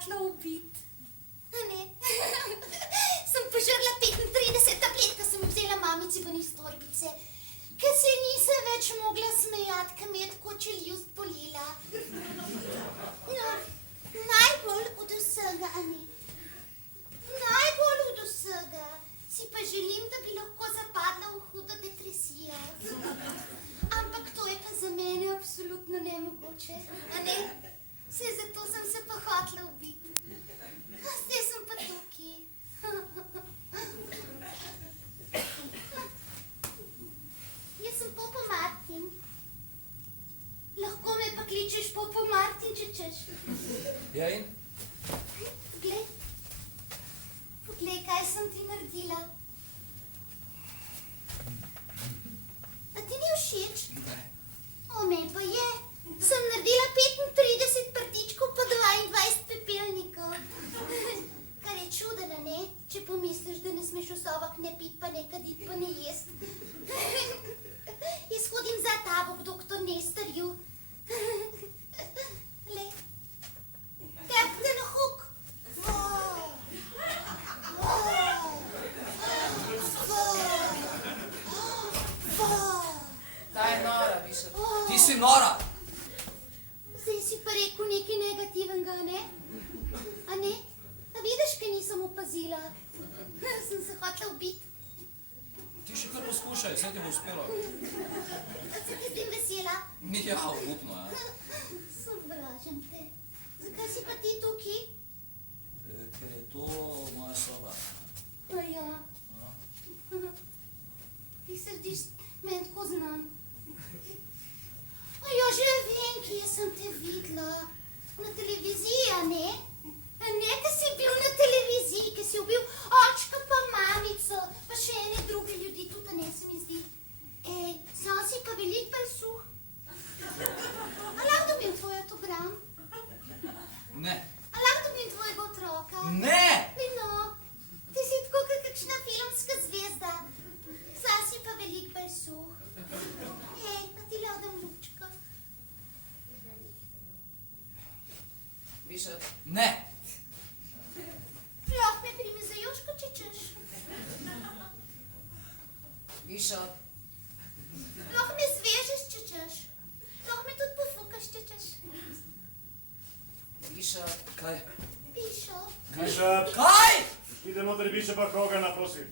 hotela ubiti. A ne? Sem požrla 35 tablet, ko sem vzela mamici ven iz torbice. Ker se nisem več mogla smejati, ker me je tako čeljust bolela. No, najbolj od vsega, a ne? Najbolj od vsega si pa želim, da bi lahko zapadla v hudo depresijo. Ampak to je pa za mene absolutno nemogoče, a ne? Vse zato sem se pa hotela ubiti. Zdaj sem pa tukaj. Jaz sem Popo Martin. Lahko me pa kličeš Popo Martin, če češ. Ja in? Poglej. Poglej, kaj sem ti naredila. A ti ni všeč? Ne. O, meni pa je. Sem naredila 35 prtičkov pa 22 pepelnikov. Kar je čudeno, ne? Če pomisliš, da ne smeš v sobah ne pit, pa ne kadit, pa ne jest. Jaz hodim za tabo k doktor Nestorju. Le, tep te na huk. Ta je nora, Bišop. Ti si nora! Zdaj si pa rekel nekaj negativnega, ne? A ne? A vidiš, kaj nisem opazila? Sem se hotela ubiti. Ti še kar poskušaj, vse ti bo uspelo. A se ti zdaj vesela? Ja, upno, ja. Sovražim te. Zakaj si pa ti tukaj? Ker je to moja soba. Pa ja. Ti se zdiš meni tako znan. A ja, že vem, kje sem te videla. Na televiziji, a ne? A ne, da si bil na televiziji, ki si ubil očka pa mamico, pa še ene druge ljudi, tudi ne se mi zdi. Ej, sam si pa veliko bolj suh. A lahko dobim tvoj autogram? Ne. A lahko dobim tvojega otroka? Ne! No, ti si tako kot kakšna filmska zvezda. Sam si pa veliko bolj suh. Ej, pa ti le odam lučko. Bišop? Ne! Lahko me primi za Joško, če češ. Bišop? Lahko me zvežeš, če češ. Lahko me tudi pofukaš, če češ. Bišop? Kaj? Bišop. Bišop! Kaj? Ide noter Bišopa Hogana, prosim.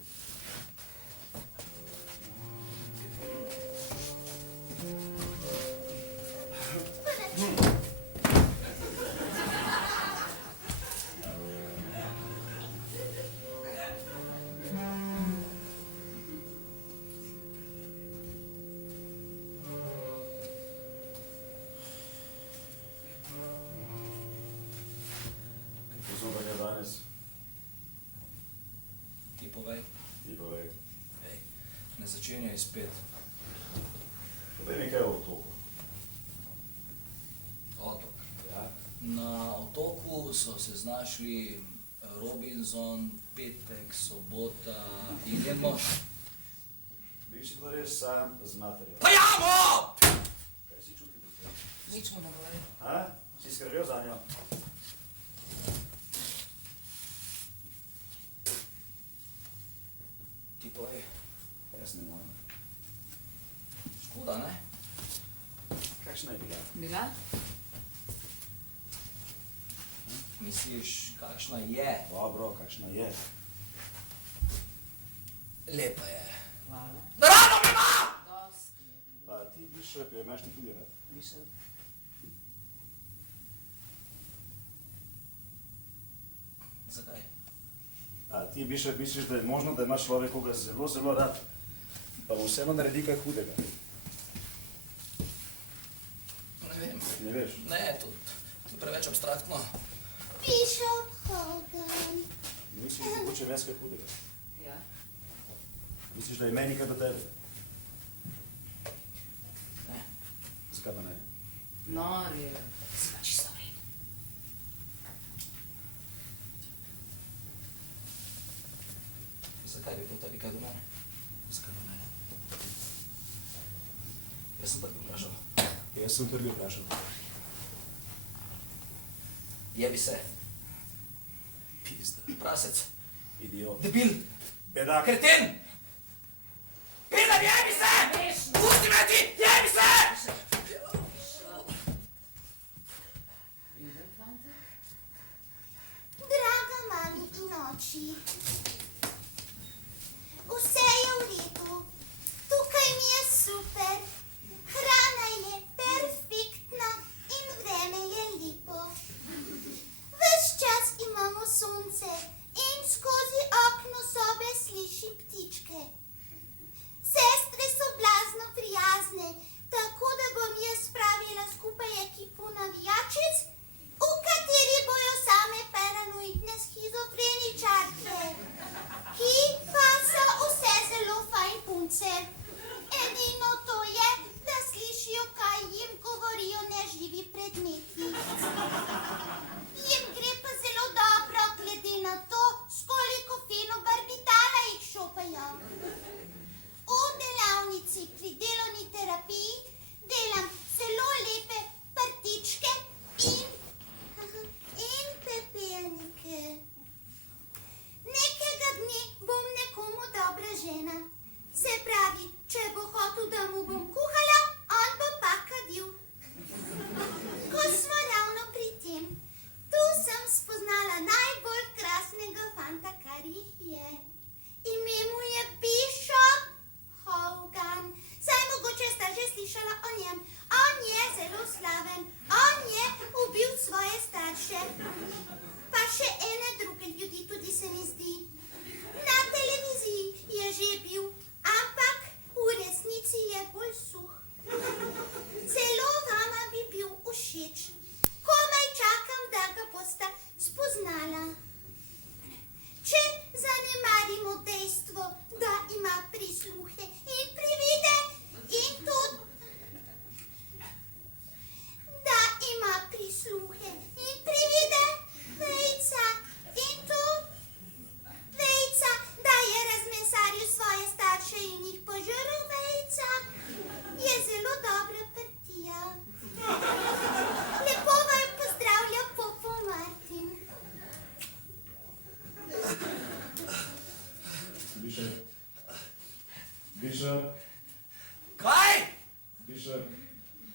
Ti povej. Ti povej. Ej, ne začenjaj spet. Povej nekaj o otoku. Otok. Ja? Na otoku so se znašli Robinson, petek, sobota in en mož. Bil si to res sam z materjo. Pa jamo! Kaj si čuti po tem? Nič mu ne povej. A? Si skrbel za njo? Ti povej. Jaz ne morem. Škoda, ne? Kakšna je bila? Bila? Misliš, kakšna je? Dobro, kakšna je? Lepa je. Hvala. Rado mi ima! Dosti je bilo. Pa ti Bišop jo imaš tudi rad. Bišop. Zakaj? A ti Bišop misliš, da je možno, da imaš človek koga zelo, zelo rad, pa mu vseeno naredi kaj hudega? Ne vem. Ne veš? Ne, to je preveč abstraktno. Bišop Hogan. Misliš, da hoče mes kaj hudega? Ja. Misliš, da je meni kaj do tebe? Ne. Zakaj pa ne? Nor je. Si pa čisto v redu. Zakaj bi bil tebi kaj do mene? Zakaj do mene? Jaz sem prvi vprašal. Jaz sem prvi vprašal. Jebi se. Pizda. Prasec. Idiot. Debil. Bedak. Kreten. Pizda, jebi se! Pusti me ti! Jebi se! Idem, fante. Draga mami in oči, vse je v redu, tukaj mi je super, hrana je perfektna in vreme je lepo. Ves čas imamo sonce in skozi okno sobe slišim ptičke. Sestre so blazno prijazne, tako da bom jaz spravila skupaj ekipo navijačic, v kateri bojo same paranoidne schizofreničarke, ki pa so vse zelo fajn punce. Edino to je, da slišijo, kaj jim govorijo neživi predmeti. Jim gre pa zelo dobro, glede na to, s koliko fenobarbitala jih šopajo. V delavnici pri delovni terapiji delam zelo lepe prtičke in pepelnike. Nekega dne bom nekomu dobra žena. Se pravi, če bo hotel, da mu bom kuhala, on bo pa kadil. Ko smo ravno pri tem, tu sem spoznala najbolj krasnega fanta, kar jih je. Ime mu je Bishop Hogan. Saj mogoče sta že slišala o njem. On je zelo slaven. On je ubil svoje starše. Pa še ene druge ljudi tudi se mi zdi. Na televiziji je že bil, ampak v resnici je bolj suh. Zelo vama bi bil všeč. Komaj čakam, da ga bosta spoznala. Če zanemarimo dejstvo, da ima prisluhe in privide in tudi, da ima prisluhe in privide, Vejca in tu, Vejca, da je razmesaril svoje starše in jih požrl, Vejca, je zelo dobra partija. Lepo vaju pozdravlja Popo Martin. Bishop, Kaj? Bishop,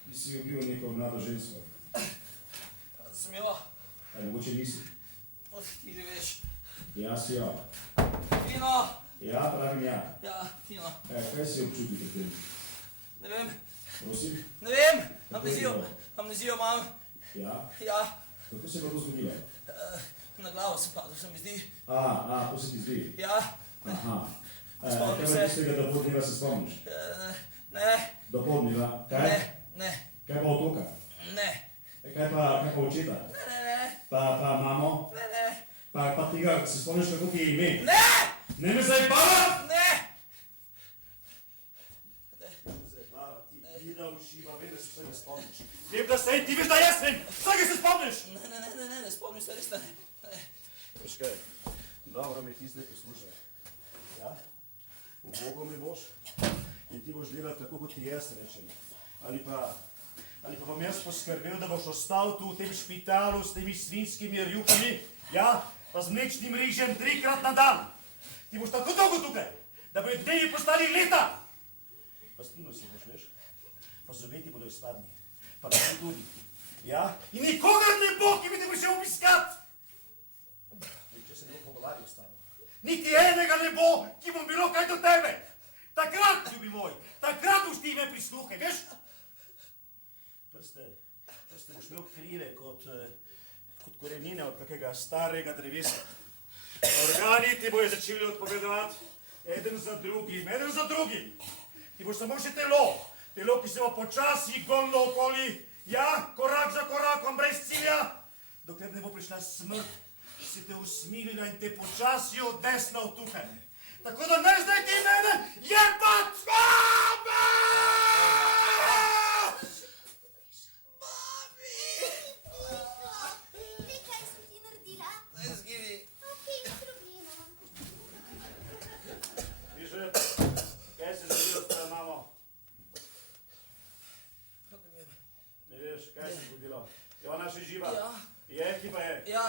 ti si ubil neko mlado žensko. Sem jo. Ali mogoče nisi? Ti že veš. Jaz si ja. Fino. Ja, pravim ja. Ja, fino. Kaj si občutil pri tem? Ne vem. Prosim? Ne vem. Kako je bilo? Amnezijo imam. Ja? Ja. Kako se je pa to zgodilo? Na glavo sem padel, se mi zdi. To se ti zdi? Ja. Aha. Spomnim Kaj se. pa tistega dopoldneva se spomniš? Ne. Dopoldneva? Kaj? Ne. Kaj pa otoka? Ne. Kaj pa očeta? Ne. Pa mamo? Ne. Pa tega, se spomniš, kako ti je ime? Ne. Ne me zajebava! Ne. Vem, da se ti veš, da jaz vem! Vsega se spomniš! Ne spomnim se, res ne. Veš kaj, dobro me ti zdaj poslušaj. Ja? Ubogo mi boš in ti boš delal tako, kot ti jaz rečem. Ali pa bom jaz poskrbel, da boš ostal tu v tem špitalu s temi svinskimi rjukami, ja, pa z mlečnim rižem 3-krat na dan. Ti boš tako dolgo tukaj, da bojo dnevi postali leta. Pa stino si boš, veš, pa zobeti bodo izpadni, pa ti tudi. Ja? In nikogar ne bo, ki bi te prišel obiskat. In če se ne bo pogovarjal s tabo, niti enega ne bo, ki bom bilo kaj do tebe. Takrat, ljubi moj, takrat boš ti ime prisluhe, veš? Prste boš imel krive kot korenine od kakega starega drevesa. Organi ti bojo začeli odpovedovati, eden za drugim. Ti boš samo še telo, ki se bo počasi gonilo okoli, ja, korak za korakom, brez cilja, dokler ne bo prišla smrt, se te usmilila in te počasi odnesla od tukaj. Tako da ne zdaj ti mene jebat!